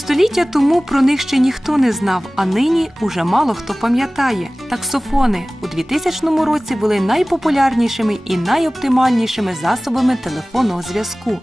Півстоліття тому про них ще ніхто не знав, а нині уже мало хто пам'ятає. Таксофони у 2000 році були найпопулярнішими і найоптимальнішими засобами телефонного зв'язку.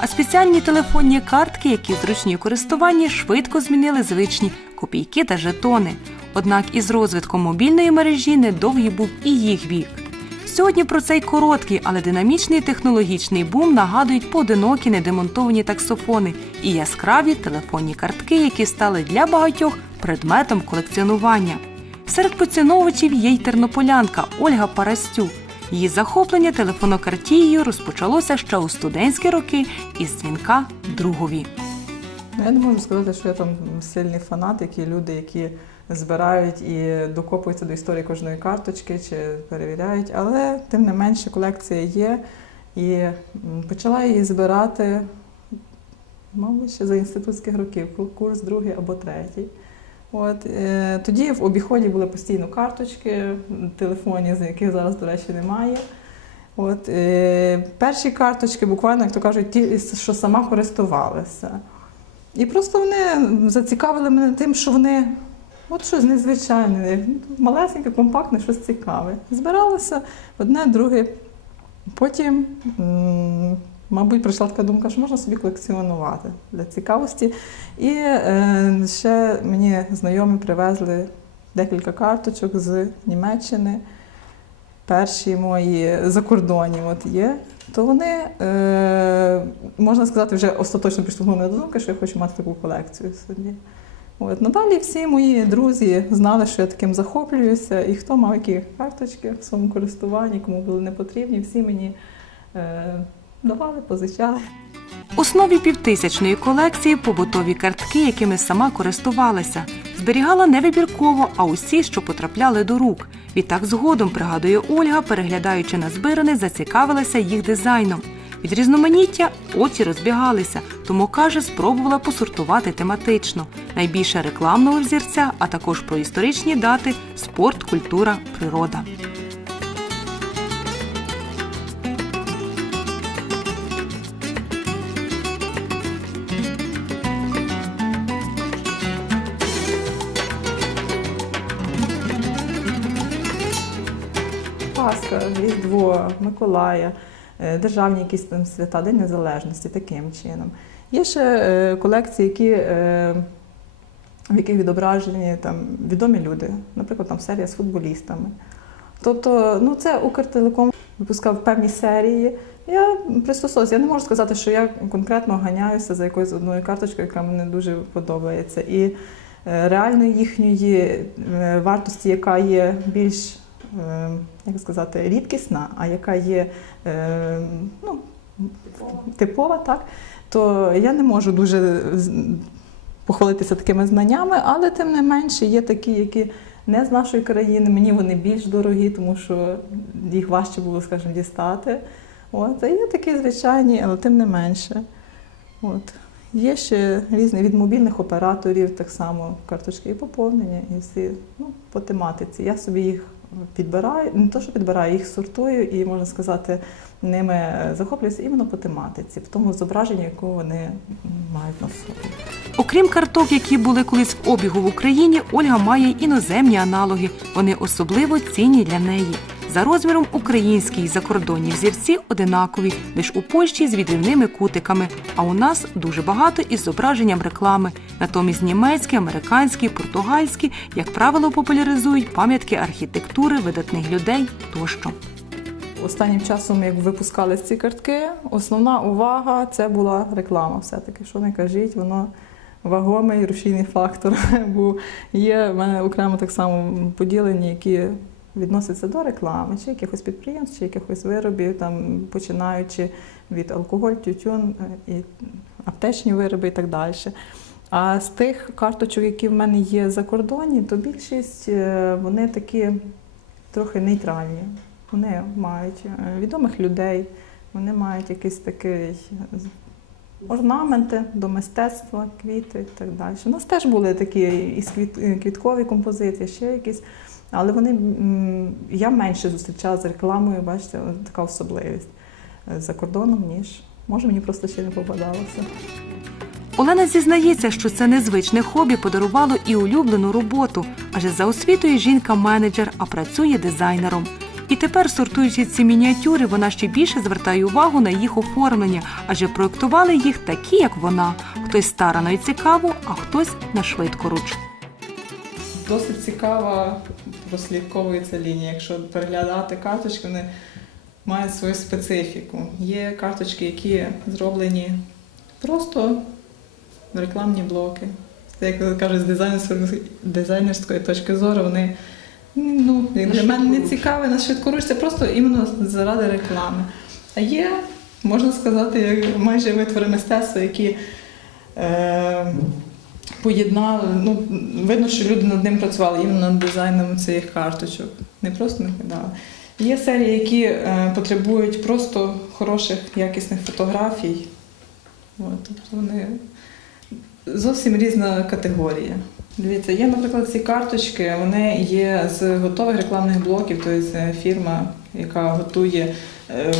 А спеціальні телефонні картки, які зручні у користуванні, швидко змінили звичні копійки та жетони. Однак із розвитком мобільної мережі недовгий був і їх вік. Сьогодні про цей короткий, але динамічний технологічний бум нагадують поодинокі недемонтовані таксофони і яскраві телефонні картки, які стали для багатьох предметом колекціонування. Серед поціновувачів є й тернополянка Ольга Парастюк. Її захоплення телефонокартією розпочалося ще у студентські роки із дзвінка другові. Ну, Я не можу сказати, що я там сильний фанат, які люди, які збирають і докопуються до історії кожної карточки чи перевіряють, але тим не менше колекція є. І почала її збирати, мабуть, ще за інститутських років, курс другий або третій. От, е, тоді в обіході були постійно карточки, м, телефонні, з яких зараз, до речі, немає. От, е, перші карточки, буквально, як то кажуть, ті, що сама користувалася. І просто вони зацікавили мене тим, що вони от щось незвичайне, малесеньке, компактне, щось цікаве. Збиралося одне, друге. Потім, мабуть, прийшла така думка, що можна собі колекціонувати для цікавості. І е, ще мені знайомі привезли декілька карточок з Німеччини. Перші мої закордонні от є, то вони, е, можна сказати, вже остаточно мене до думки, що я хочу мати таку колекцію собі. От. Надалі всі мої друзі знали, що я таким захоплююся, і хто мав які карточки в своєму користуванні, кому були не потрібні, всі мені е, давали, позичали. В основі півтисячної колекції побутові картки, якими сама користувалася. Зберігала не вибірково, а усі, що потрапляли до рук. Відтак згодом, пригадує Ольга, переглядаючи на збиране, зацікавилася їх дизайном. Від різноманіття очі розбігалися, тому каже, спробувала посортувати тематично. Найбільше рекламного взірця, а також про історичні дати, спорт, культура, природа. Пасха, Різдво, Миколая, державні якісь там свята, День Незалежності, таким чином. Є ще е, колекції, які, е, в яких відображені там, відомі люди, наприклад, там серія з футболістами. Тобто, ну це Укртелеком випускав певні серії. Я пристосовуюся. Я не можу сказати, що я конкретно ганяюся за якоюсь одною карточкою, яка мені дуже подобається. І е, реально їхньої е, вартості, яка є більш е, як сказати, рідкісна, а яка є е, ну, типова, так, то я не можу дуже похвалитися такими знаннями, але тим не менше є такі, які не з нашої країни. Мені вони більш дорогі, тому що їх важче було, скажімо, дістати. От, а є такі звичайні, але тим не менше. От. Є ще різні від мобільних операторів, так само карточки і поповнення, і всі ну, по тематиці. Я собі їх підбираю, не то, що підбираю, їх сортую і, можна сказати, ними захоплююся іменно по тематиці, в тому зображенні, яку вони мають на собі. Окрім карток, які були колись в обігу в Україні, Ольга має іноземні аналоги. Вони особливо цінні для неї. За розміром українські й закордонні взірці одинакові, лише у Польщі з відрівними кутиками. А у нас дуже багато із зображенням реклами. Натомість німецькі, американські, португальські, як правило, популяризують пам'ятки архітектури видатних людей тощо. Останнім часом, як випускали ці картки, основна увага це була реклама. Все-таки, що не кажіть, воно вагомий рушійний фактор. Бо є в мене окремо так само поділені, які відносяться до реклами, чи якихось підприємств, чи якихось виробів, там, починаючи від алкоголь, тютюн е, і аптечні вироби і так далі. А з тих карточок, які в мене є за кордоні, то більшість е, вони такі трохи нейтральні. Вони мають е, відомих людей, вони мають якісь такі орнаменти до мистецтва, квіти і так далі. У нас теж були такі і квіт, квіткові композиції, ще якісь. Але вони я менше зустрічала з рекламою, бачите, така особливість е, за кордоном, ніж може мені просто ще не попадалося. Олена зізнається, що це незвичне хобі подарувало і улюблену роботу, адже за освітою жінка менеджер, а працює дизайнером. І тепер, сортуючи ці мініатюри, вона ще більше звертає увагу на їх оформлення, адже проєктували їх такі, як вона. Хтось старано і цікаво, а хтось на швидкоруч. Досить цікава прослідковується лінія. Якщо переглядати карточки, вони мають свою специфіку. Є карточки, які зроблені просто рекламні блоки. Це, як кажуть, з дизайнерської, дизайнерської точки зору, вони ну, для мене не цікаві, на швидкоруч, це просто іменно заради реклами. А є, можна сказати, майже витвори мистецтва, які е, поєднали. Ну, видно, що люди над ним працювали іменно над дизайном цих карточок. Не просто не кидали. Є серії, які е, потребують просто хороших, якісних фотографій. От, тобто вони зовсім різна категорія. Дивіться, є, наприклад, ці карточки, вони є з готових рекламних блоків, тобто фірма, яка готує,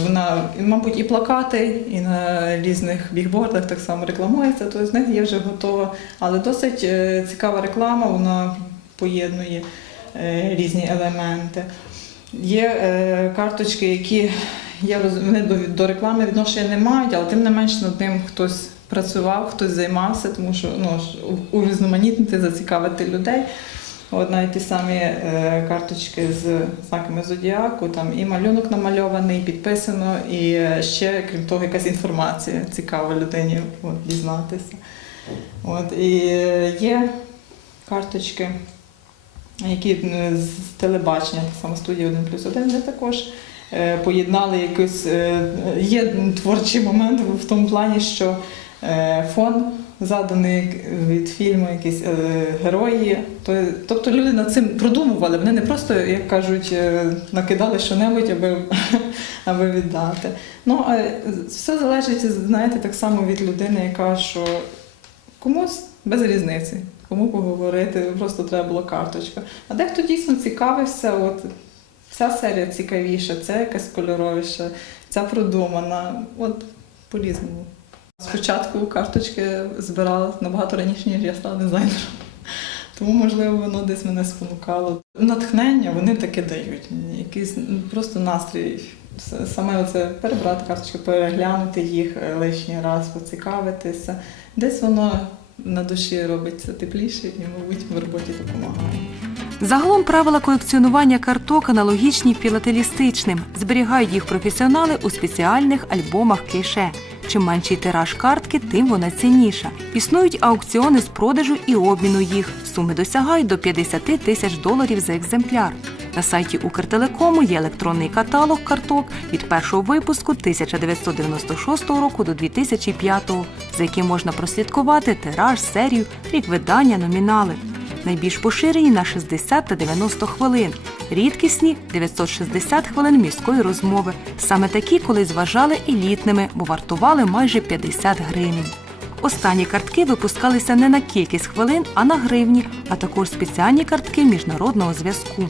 вона, мабуть, і плакати, і на різних бігбордах так само рекламується, тобто з них є вже готова, але досить е, цікава реклама, вона поєднує е, різні елементи. Є е, карточки, які я роз... вони до, реклами відношення не мають, але тим не менш над ним хтось працював, хтось займався, тому що ну, урізноманітнити, зацікавити людей. От навіть ті самі е, карточки з знаками зодіаку, там і малюнок намальований, і підписано, і е, ще, крім того, якась інформація цікава людині от, дізнатися. От, і е, є карточки, які з телебачення, само студія 1 плюс 1, де також поєднали якийсь. Є творчий момент в тому плані, що фон заданий від фільму, якісь е, герої. Тобто люди над цим продумували. Вони не просто, як кажуть, е, накидали що-небудь, аби, аби віддати. Ну, а все залежить, знаєте, так само від людини, яка що комусь без різниці. Кому поговорити, просто треба була карточка. А дехто дійсно цікавився, от ця серія цікавіша, ця якась кольоровіша, ця продумана. От по-різному. Спочатку карточки збирала набагато раніше, ніж я стала дизайнером. Тому, можливо, воно десь мене спонукало. Натхнення вони таке дають якийсь ну, просто настрій. Саме оце перебрати карточки, переглянути їх е, лишній раз, поцікавитися. Десь воно на душі робиться тепліше і, мабуть, в роботі допомагає. Загалом правила колекціонування карток аналогічні філателістичним. Зберігають їх професіонали у спеціальних альбомах кліше. Чим менший тираж картки, тим вона цінніша. Існують аукціони з продажу і обміну їх. Суми досягають до 50 тисяч доларів за екземпляр. На сайті Укртелекому є електронний каталог карток від першого випуску 1996 року до 2005, за яким можна прослідкувати тираж, серію, рік видання, номінали. Найбільш поширені на 60 та 90 хвилин, рідкісні 960 хвилин міської розмови. Саме такі колись вважали елітними, бо вартували майже 50 гривень. Останні картки випускалися не на кількість хвилин, а на гривні, а також спеціальні картки міжнародного зв'язку.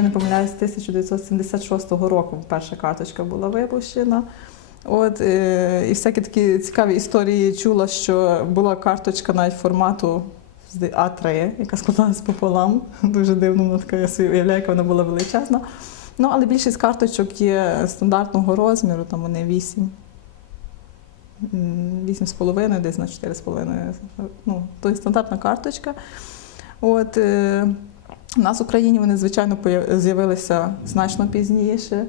Я не помиляюсь, з 1976 року перша карточка була випущена. От, е, і всякі такі цікаві історії чула, що була карточка навіть формату з А3, яка складалась пополам. Дуже дивно, вона така, я собі уявляю, яка вона була величезна. Ну, але більшість карточок є стандартного розміру, там вони 8. 8,5, десь на 4,5. Ну, то є стандартна карточка. От, е, у нас в Україні вони, звичайно, з'явилися значно пізніше.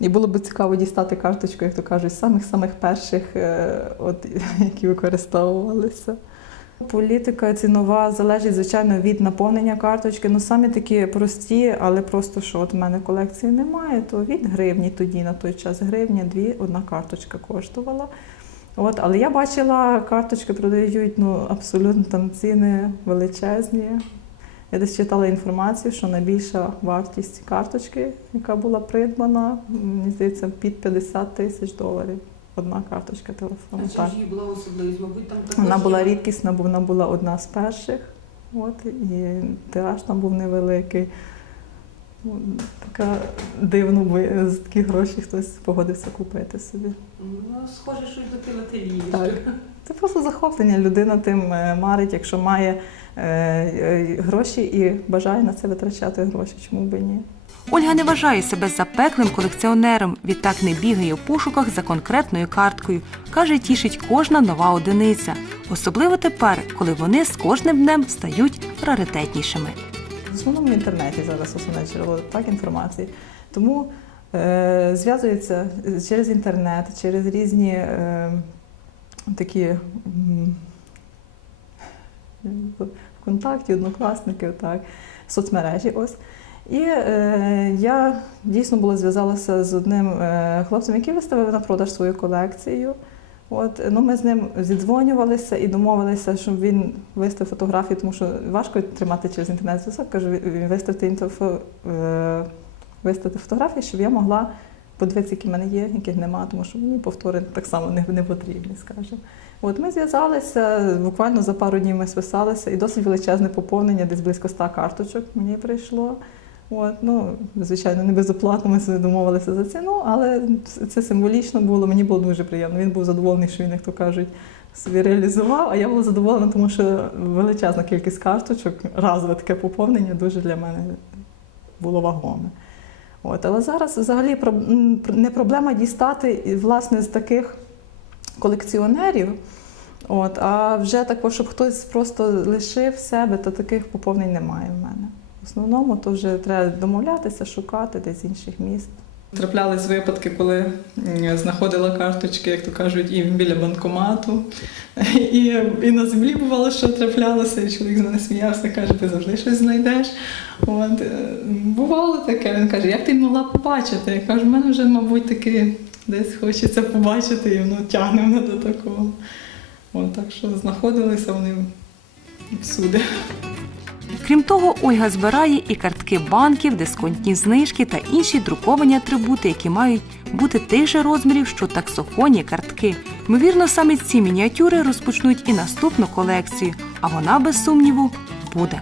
І було б цікаво дістати карточку, як то кажуть, самих-самих перших, е, от, які використовувалися. Політика цінова залежить, звичайно, від наповнення карточки. Ну, самі такі прості, але просто що от в мене колекції немає, то від гривні тоді на той час гривня, дві, одна карточка коштувала. От, але я бачила, карточки продають ну, абсолютно там ціни величезні Я десь читала інформацію, що найбільша вартість карточки, яка була придбана, мені здається, під 50 тисяч доларів. Одна карточка телефону. Так. її була особливість? Мабуть, там Вона була рідкісна, бо вона була одна з перших. От, і тираж там був невеликий. Ну, Така дивно, бо за такі гроші хтось погодився купити собі. Ну, схоже, щось до філателії. Так. Це просто захоплення. Людина тим е, марить, якщо має е, е, гроші і бажає на це витрачати гроші, чому би ні? Ольга не вважає себе запеклим колекціонером, відтак не бігає у пошуках за конкретною карткою. Каже, тішить кожна нова одиниця. Особливо тепер, коли вони з кожним днем стають раритетнішими. В основному в інтернеті зараз основне джерело так, інформації. Тому е, зв'язується через інтернет, через різні е, такі ВКонтакті, однокласники, так, соцмережі. Ось. І е, я дійсно була зв'язалася з одним е, хлопцем, який виставив на продаж свою колекцію. От, ну, ми з ним зідзвонювалися і домовилися, щоб він виставив фотографії, тому що важко тримати через інтернет зв'язок. Кажу, «Ви- виставте, інфо- е, виставте фотографії, щоб я могла подивитися, які в мене є, яких нема, тому що мені повтори так само не, не потрібні, скажімо. От ми зв'язалися, буквально за пару днів ми списалися, і досить величезне поповнення, десь близько 100 карточок мені прийшло. От, ну, звичайно, не безоплатно ми собі домовилися за ціну, але це символічно було. Мені було дуже приємно. Він був задоволений, що він, як то кажуть, собі реалізував. А я була задоволена, тому що величезна кількість карточок, разове таке поповнення дуже для мене було вагоме. От, але зараз взагалі не проблема дістати власне з таких колекціонерів. От, а вже так, щоб хтось просто лишив себе, то таких поповнень немає в мене. В основному то вже треба домовлятися, шукати десь з інших міст. Траплялись випадки, коли знаходила карточки, як то кажуть, і біля банкомату. І, і на землі бувало, що траплялося, і чоловік з мене сміявся, каже, ти завжди щось знайдеш. От, е, бувало таке, він каже, як ти могла побачити? Я кажу, в мене вже, мабуть, таки десь хочеться побачити, і воно тягне мене до такого. От, так що знаходилися вони всюди. Крім того, Ольга збирає і картки банків, дисконтні знижки та інші друковані атрибути, які мають бути тих же розмірів, що таксофонні картки. Ймовірно, саме ці мініатюри розпочнуть і наступну колекцію, а вона, без сумніву, буде.